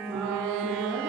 Amen.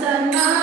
సన్నా